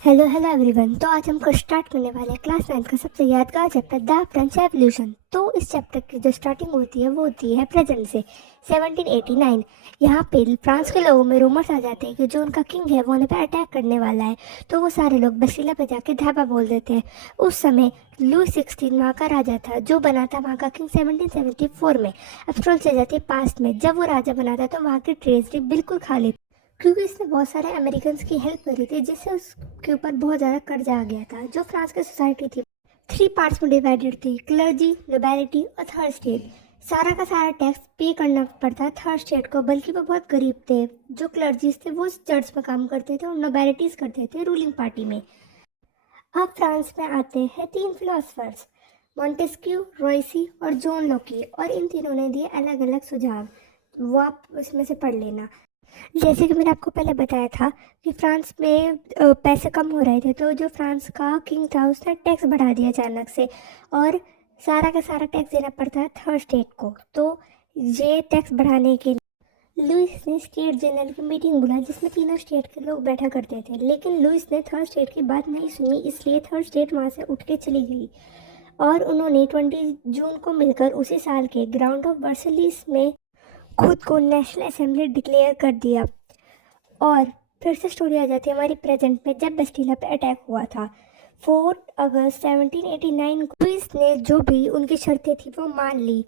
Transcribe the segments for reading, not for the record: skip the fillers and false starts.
Hello hello everyone. तो आज हम स्टार्ट करने वाले हैं क्लास 9 का सबसे यादगार चैप्टर द फ्रेंच रेवोल्यूशन। तो इस चैप्टर की जो स्टार्टिंग होती है वो होती है प्रेजेंट से 1789। यहाँ पे फ्रांस के लोगों में रूमर्स आ जाते हैं कि जो उनका किंग है वो उन्हें पे अटैक करने वाला है। तो वो सारे लोग बसीला पे जाके धावा बोल देते हैं। उस समय लुई 16 वहाँ का राजा था जो बना था वहाँ का किंग 1774 में। अब स्टोरी चल जाती है पास्ट में, जब वो राजा बना था तो वहाँ की ट्रेजरी बिल्कुल खाली, क्योंकि इसने बहुत सारे अमेरिकन की हेल्प करी थी जिससे उसके ऊपर बहुत ज़्यादा कर्जा आ गया था। जो फ्रांस की सोसाइटी थी 3 पार्ट्स में डिवाइडेड थी, क्लर्जी, नोबेलिटी और थर्ड स्टेट। सारा का सारा टैक्स पे करना पड़ता है थर्ड स्टेट को, बल्कि वो बहुत गरीब थे। जो क्लर्जीज थे वो चर्च में काम करते थे और नोबेलिटीज करते थे रूलिंग पार्टी में। अब फ्रांस में आते हैं 3 फिलोसफर्स, मॉन्टेस्क्यू, रॉयसी और जॉन लॉकी, और इन तीनों ने दिए अलग अलग सुझाव। वो आप उसमें से पढ़ लेना। जैसे कि मैंने आपको पहले बताया था कि फ्रांस में पैसे कम हो रहे थे, तो जो फ्रांस का किंग था उसने टैक्स बढ़ा दिया अचानक से, और सारा का सारा टैक्स देना पड़ता है थर्ड स्टेट को। तो ये टैक्स बढ़ाने के लिए लुइस ने स्टेट जनरल की मीटिंग बुलाई जिसमें तीनों स्टेट के लोग बैठा करते थे। लेकिन लुइस ने थर्ड स्टेट की बात नहीं सुनी, इसलिए थर्ड स्टेट वहाँ से उठ के चली गई और उन्होंने 20 जून को मिलकर उसी साल के ग्राउंड ऑफ वर्सलिस में खुद को नेशनल असेंबली डिक्लेयर कर दिया। और फिर से स्टोरी आ जाती है हमारी प्रेजेंट में, जब बस्टिला पे अटैक हुआ था 4 अगस्त 1789 को। लुइस ने जो भी उनकी शर्तें थी वो मान ली।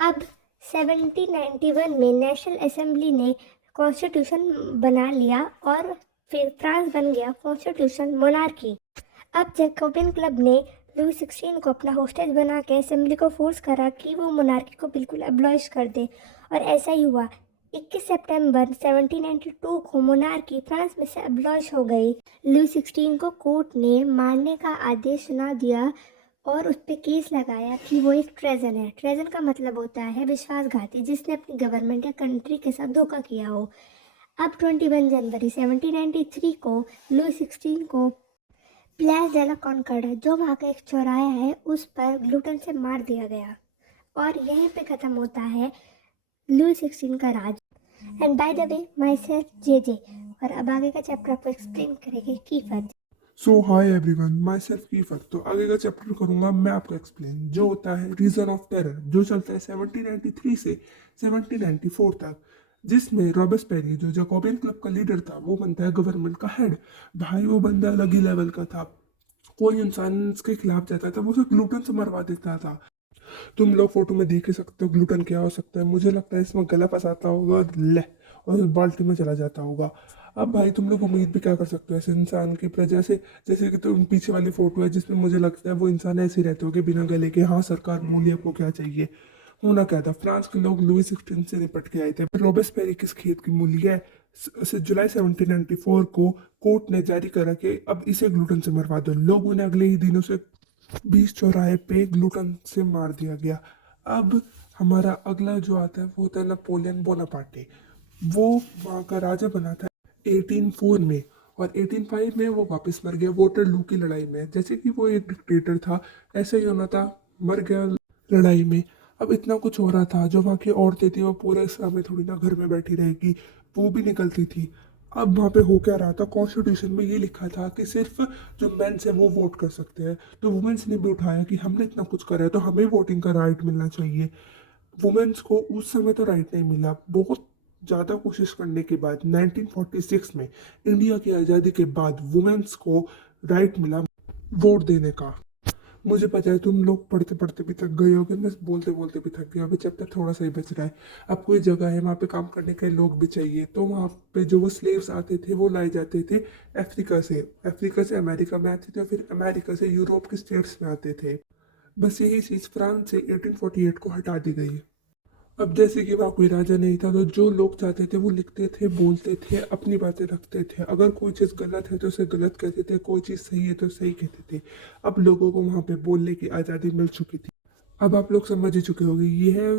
अब 1791 में नेशनल असेंबली ने कॉन्स्टिट्यूशन बना लिया और फिर फ्रांस बन गया कॉन्स्टिट्यूशन मोनार्की। अब जैकोबिन क्लब ने लुई 16 को अपना होस्टेज बना के असेंबली को फोर्स करा कि वो मोनार्की को बिल्कुल अब्लॉइश कर दे, और ऐसा ही हुआ। 21 सितंबर 1792 को मोनार्की फ्रांस में से अब्लॉइश हो गई। लुई 16 को कोर्ट ने मारने का आदेश सुना दिया और उस पर केस लगाया कि वो एक ट्रेजन है। ट्रेजन का मतलब होता है विश्वासघाती, जिसने अपनी गवर्नमेंट या कंट्री के साथ धोखा किया हो। अब 21 जनवरी 1793 को लुई 16 को प्लेस डेला कॉनकॉर्ड, जो वहाँ का एक चौराहा है, उस पर ग्लूटन से मार दिया गया। और यहीं पे ख़त्म होता है लुई 16 का राज। And by the way, myself जे। और अब आगे का चैप्टर आपको एक्सप्लेन करेंगे कीफत। So hi everyone, myself Keefer. तो आगे का चैप्टर करूंगा मैं आपको एक्सप्लेन, जो होता है रीजन ऑफ टेरर, जो चलता है 1793 से 1794 तक, जिसमें रॉबर्ट्सबेरी जो जैकोबियन क्लब का लीडर था वो बनता है गवर्नमेंट का हेड। भाई वो बंदा अलग ही लेवल का था। कोई इंसान इसके खिलाफ जाता था वो उसे ग्लूटन से मरवा देता था। तुम लोग फोटो में देख ही सकते हो ग्लूटन क्या हो सकता है। मुझे लगता है इसमें गला फंसाता होगा और ले और उस बाल्टी में चला जाता होगा। अब भाई तुम लोग उम्मीद भी क्या कर सकते हो ऐसे इंसान की प्रजा से। जैसे कि तुम पीछे वाली फोटो है जिसमें मुझे लगता है वो इंसान ऐसे ही रहते होगे बिना गले के। हाँ सरकार बोलिए आपको क्या चाहिए। होना क्या था, फ्रांस के लोग लुई 16 से निपट के आए थे। रॉबर्ट्सबेरी किस खेत की मूली है। जुलाई 1794 को कोर्ट ने जारी करा कि अब इसे ग्लूटन से मरवा दो। लोगों ने अगले ही दिनों से 20 चौराहे पे ग्लूटन से मार दिया गया। अब हमारा अगला जो आता है वो होता है नेपोलियन बोनापार्टे। वो वहाँ का राजा बना था 1804 में, और 1805 में वो वापस मर गया वोटरलू की लड़ाई में। जैसे कि वो एक डिक्टेटर था, ऐसे ही होना था, मर गया लड़ाई में। अब इतना कुछ हो रहा था, जो वहाँ की औरतें थी वो पूरे समय थोड़ी ना घर में बैठी रहेगी, वो भी निकलती थी। अब वहाँ पे हो क्या रहा था, कॉन्स्टिट्यूशन में ये लिखा था कि सिर्फ जो मेंस है वो वोट कर सकते हैं। तो वुमेन्स ने भी उठाया कि हमने इतना कुछ करा है तो हमें वोटिंग का राइट मिलना चाहिए। वुमेन्स को उस समय तो राइट नहीं मिला। बहुत ज़्यादा कोशिश करने के बाद 1946 में इंडिया की आज़ादी के बाद वुमेन्स को राइट मिला वोट देने का। मुझे पता है तुम लोग पढ़ते पढ़ते भी थक गए होगे, मैं बोलते बोलते भी थक गया। अभी चैप्टर थोड़ा सा ही बच रहा है। अब कोई जगह है वहाँ पे काम करने के लोग भी चाहिए, तो वहाँ पे जो वो स्लेव्स आते थे वो लाए जाते थे अफ्रीका से। अफ्रीका से अमेरिका में आते थे और फिर अमेरिका से यूरोप के स्टेट्स में आते थे। बस यही चीज़ फ्रांस से 1848 को हटा दी गई। अब जैसे कि वहाँ कोई राजा नहीं था तो जो लोग चाहते थे वो लिखते थे, बोलते थे, अपनी बातें रखते थे। अगर कोई चीज़ गलत है तो उसे गलत कहते थे, कोई चीज़ सही है तो सही कहते थे। अब लोगों को वहाँ पे बोलने की आज़ादी मिल चुकी थी। अब आप लोग समझ ही चुके होंगे ये है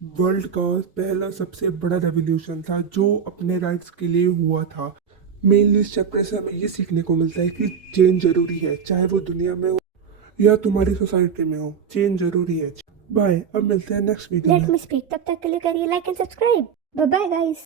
वर्ल्ड का पहला सबसे बड़ा रेवोल्यूशन था जो अपने राइट्स के लिए हुआ था। मेनली इस चैप्टर से हमें ये सीखने को मिलता है कि चेंज जरूरी है, चाहे वो दुनिया में हो या तुम्हारी सोसाइटी में हो, चेंज जरूरी है। बाय, अब मिलते हैं नेक्स्ट वीडियो लेट में। मी स्पीक, तब तक के लिए करिए like and subscribe. Bye bye guys.